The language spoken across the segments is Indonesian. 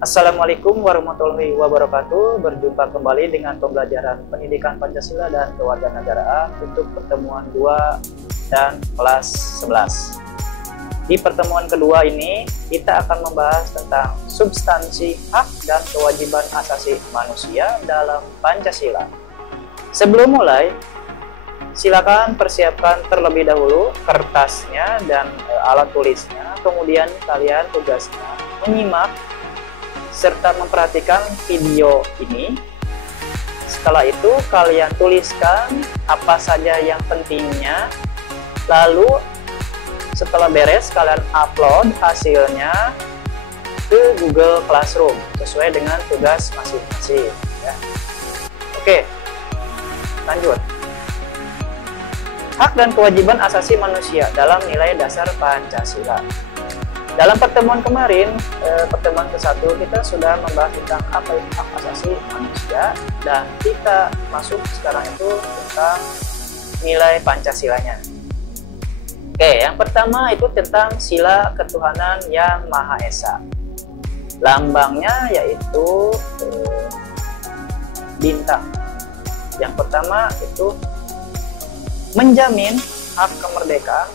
Assalamualaikum warahmatullahi wabarakatuh. Berjumpa kembali dengan pembelajaran pendidikan Pancasila dan kewarganegaraan untuk pertemuan 2 dan kelas 11. Di pertemuan kedua ini kita akan membahas tentang substansi hak dan kewajiban asasi manusia dalam Pancasila. Sebelum mulai, silakan persiapkan terlebih dahulu kertasnya dan alat tulisnya. Kemudian kalian tugasnya menyimak serta memperhatikan video ini. Setelah itu kalian tuliskan apa saja yang pentingnya. Lalu setelah beres kalian upload hasilnya ke Google Classroom sesuai dengan tugas masing-masing ya. Oke, lanjut. Hak dan kewajiban asasi manusia dalam nilai dasar Pancasila. Dalam pertemuan kemarin, pertemuan ke-1, kita sudah membahas tentang apa itu hak asasi manusia, dan kita masuk sekarang itu tentang nilai Pancasilanya. Oke, yang pertama itu tentang sila ketuhanan yang Maha Esa. Lambangnya yaitu bintang. Yang pertama itu menjamin hak kemerdekaan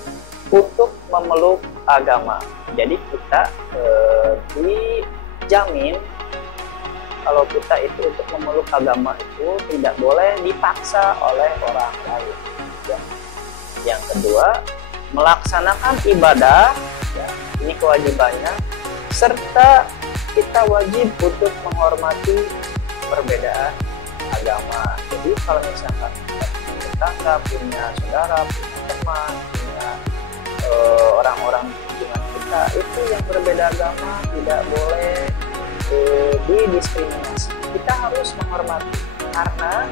untuk memeluk agama. Jadi kita dijamin kalau kita itu untuk memeluk agama itu tidak boleh dipaksa oleh orang lain ya. Yang kedua, melaksanakan ibadah ya, ini kewajibannya, serta kita wajib untuk menghormati perbedaan agama. Jadi kalau misalkan kita punya tetangga, punya saudara, punya teman, punya orang-orang dengan kita itu yang berbeda agama tidak boleh didiskriminasi. Kita harus menghormati karena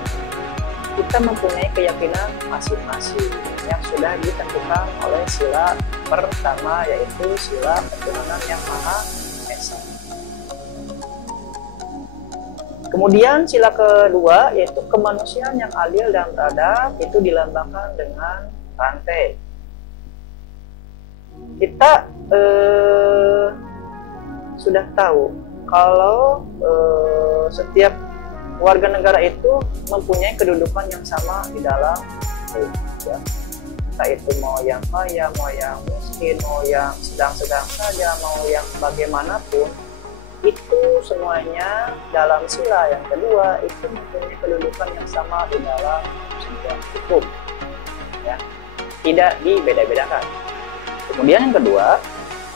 kita mempunyai keyakinan masing-masing yang sudah ditentukan oleh sila pertama, yaitu sila ketuhanan yang Maha Esa. Kemudian sila kedua yaitu kemanusiaan yang adil dan beradab, itu dilambangkan dengan rantai. Kita sudah tahu kalau setiap warga negara itu mempunyai kedudukan yang sama di dalam ya. Entah itu mau yang kaya, mau yang miskin, mau yang sedang-sedang saja, mau yang bagaimanapun, itu semuanya dalam sila yang kedua itu mempunyai kedudukan yang sama di dalam sebuah hukum ya, tidak dibeda-bedakan. Kemudian yang kedua,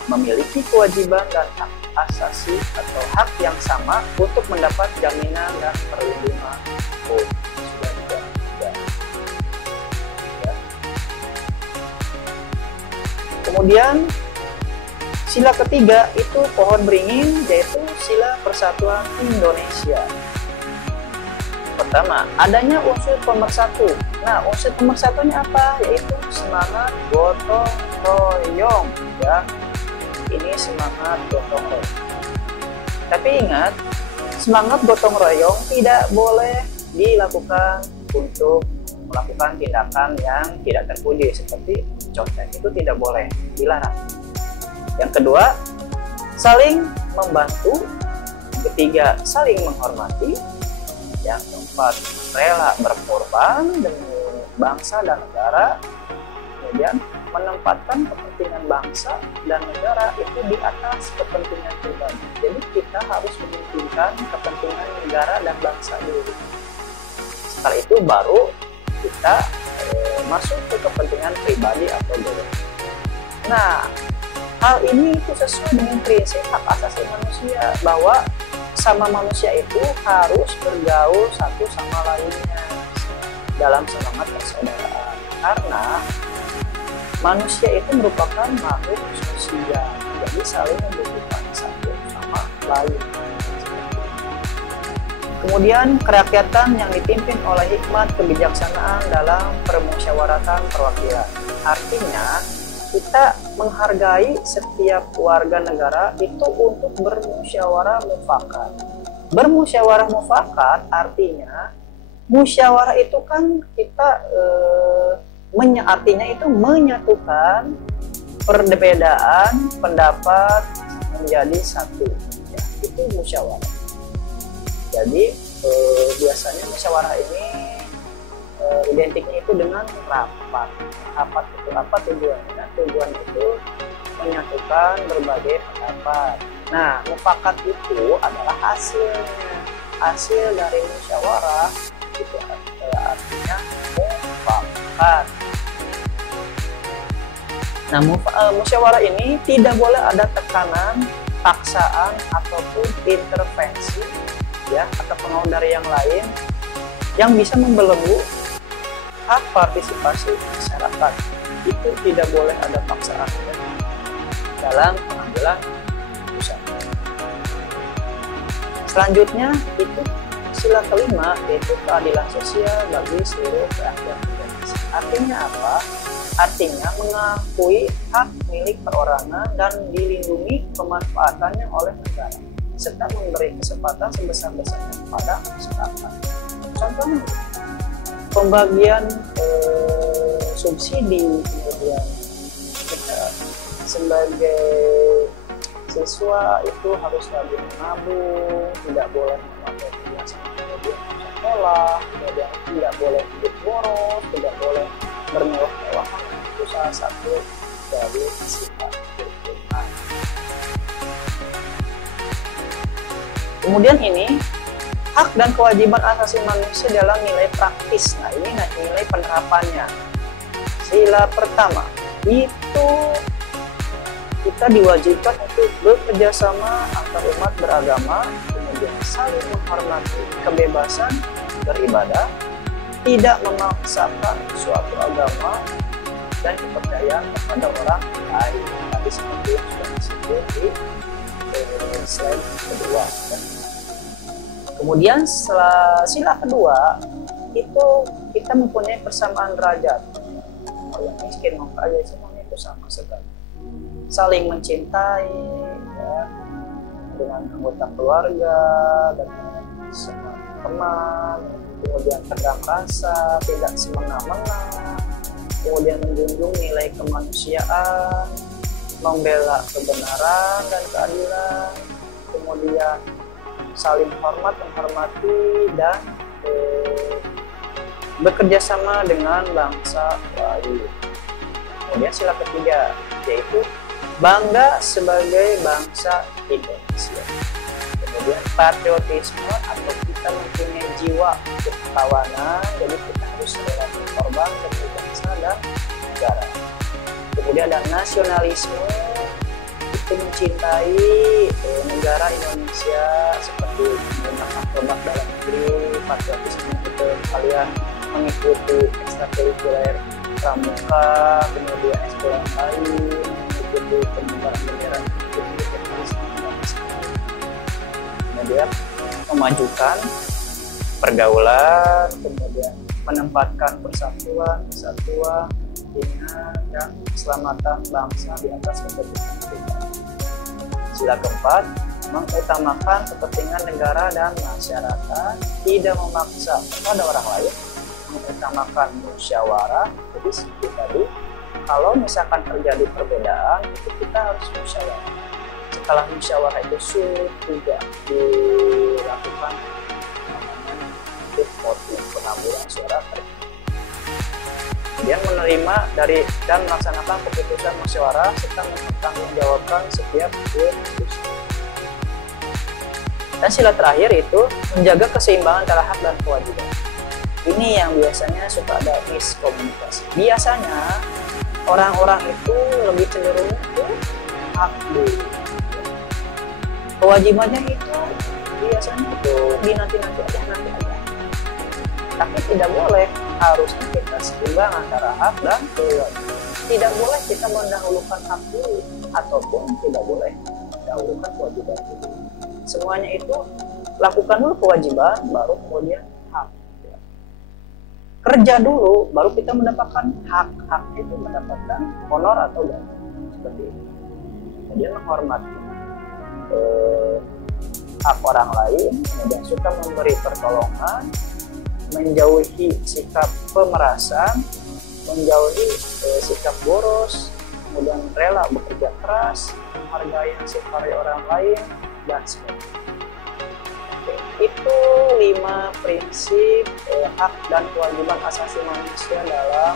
memiliki kewajiban dan hak asasi atau hak yang sama untuk mendapat jaminan dan perlindungan hukum. Kemudian sila ketiga itu pohon beringin, yaitu sila persatuan Indonesia. Pertama, adanya unsur pemersatu. Nah, unsur pemersatunya apa? Yaitu semangat gotong royong ya. Ini semangat gotong royong. Tapi ingat, semangat gotong royong tidak boleh dilakukan untuk melakukan tindakan yang tidak terpuji seperti contek, itu tidak boleh, dilarang. Yang kedua, saling membantu. Ketiga, saling menghormati. Yang keempat, rela berkorban demi bangsa dan negara. Kemudian menempatkan kepentingan bangsa dan negara itu di atas kepentingan pribadi. Jadi kita harus mementingkan kepentingan negara dan bangsa dulu. Setelah itu baru kita masuk ke kepentingan pribadi atau golongan. Nah, hal ini itu sesuai dengan prinsip hak asasi manusia, bahwa sama manusia itu harus bergaul satu sama lainnya dalam semangat persaudaraan. Karena manusia itu merupakan makhluk sosial, jadi saling membutuhkan satu sama lain. Kemudian kerakyatan yang dipimpin oleh hikmat kebijaksanaan dalam permusyawaratan perwakilan. Artinya kita menghargai setiap warga negara itu untuk bermusyawarah mufakat. Bermusyawarah mufakat artinya musyawarah itu kan kita artinya itu menyatukan perbedaan pendapat menjadi satu. Ya, musyawarah. Jadi biasanya musyawarah ini identiknya itu dengan rapat. Rapat itu apa tujuannya? Tujuannya itu menyatukan berbagai pendapat. Nah, mufakat itu adalah hasilnya. Hasil dari musyawarah itu artinya mufakat. Nah, musyawarah ini tidak boleh ada tekanan, paksaan ataupun intervensi ya atau pengaruh dari yang lain yang bisa membelenggu hak partisipasi masyarakat. Itu tidak boleh ada paksaan ya, dalam pengambilan keputusan. Selanjutnya itu sila kelima, yaitu keadilan sosial bagi seluruh rakyat Indonesia. Artinya apa? Artinya mengakui hak milik perorangan dan dilindungi pemanfaatannya oleh negara, serta memberi kesempatan sebesar-besarnya kepada masyarakat. Contohnya, pembagian subsidi, kemudian kita sebagai siswa itu harus rajin menabung, tidak boleh memakai perhiasan kemudian sekolah, kemudian tidak boleh hidup boros, tidak boleh bermewah-mewahan. Itu salah satu dari sifat kehidupan. Kemudian ini hak dan kewajiban asasi manusia dalam nilai praktis. Nah, ini nilai penerapannya. Sila pertama itu kita diwajibkan untuk bekerja sama antar umat beragama, kemudian saling menghormati kebebasan beribadah, tidak memaksakan suatu agama dan kepercayaan kepada orang lain. Tadi seperti yang sudah disebut di slide kedua. Kemudian sila kedua itu kita mempunyai persamaan derajat. Mau yang miskin mau kaya semuanya itu sama sekali. Saling mencintai ya, dengan anggota keluarga dan semua teman, kemudian pedang rasa, tidak semena-mena, kemudian menjunjung nilai kemanusiaan, membela kebenaran dan keadilan, kemudian saling hormat, menghormati, dan bekerja sama dengan bangsa lain. Kemudian sila ketiga, yaitu bangga sebagai bangsa Indonesia. Kemudian patriotisme atau kita mempunyai jiwa ketawanan, jadi kita harus rela berkorban demi bangsa dan negara. Kemudian ada nasionalisme, itu mencintai negara Indonesia seperti menggunakan produk dalam negeri. Patriotisme itu kalian mengikuti ekstrakurikuler pramuka, kemudian sekolah lain, mengikuti pengibaran bendera, kemudian memajukan pergaulan, kemudian menempatkan persatuan, kesatuan, kepentingan dan keselamatan bangsa di atas kepentingan pribadi. Sila keempat, mengutamakan kepentingan negara dan masyarakat, tidak memaksa kepada orang lain, mengutamakan musyawarah. Jadi seperti tadi, kalau misalkan terjadi perbedaan, itu kita harus musyawarah. Setelah musyawarah itu sulit juga dilakukan voting pengambilan suara. Kemudian menerima dari dan melaksanakan keputusan musyawarah serta mempertanggungjawabkan setiap keputusan. Dan sila terakhir itu menjaga keseimbangan antara hak dan kewajiban. Ini yang biasanya suka ada miskomunikasi. Biasanya orang-orang itu lebih cenderung ke hak dulu. Kewajibannya itu biasanya itu nanti aja. Tapi tidak boleh, harusnya kita seimbang antara hak dan kewajiban. Tidak boleh kita mendahulukan hak dulu, ataupun tidak boleh mendahulukan kewajiban dulu. Semuanya itu lakukan dulu kewajiban, baru kemudian hak. Kerja dulu, baru kita mendapatkan hak. Hak itu mendapatkan honor atau gaji. Seperti itu. Kemudian menghormati hak orang lain, kemudian suka memberi pertolongan, menjauhi sikap pemerasan, menjauhi sikap boros, kemudian rela bekerja keras, menghargai hasil karya orang lain, dan sebagainya. itu 5 prinsip hak dan kewajiban asasi manusia dalam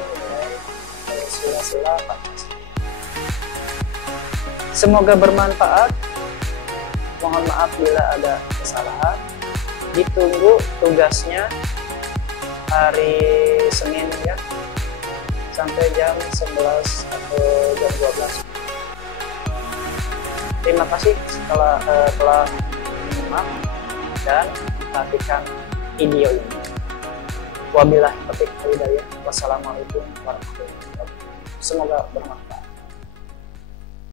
sila-sila Pancasila. Semoga bermanfaat. Mohon maaf bila ada kesalahan. Ditunggu tugasnya hari Senin ya, sampai jam 11 atau jam 12. Terima kasih telah menyimak dan memperhatikan video ini. Wabillahi taufiq wal hidayah. Wassalamualaikum warahmatullahi wabarakatuh. Semoga bermanfaat.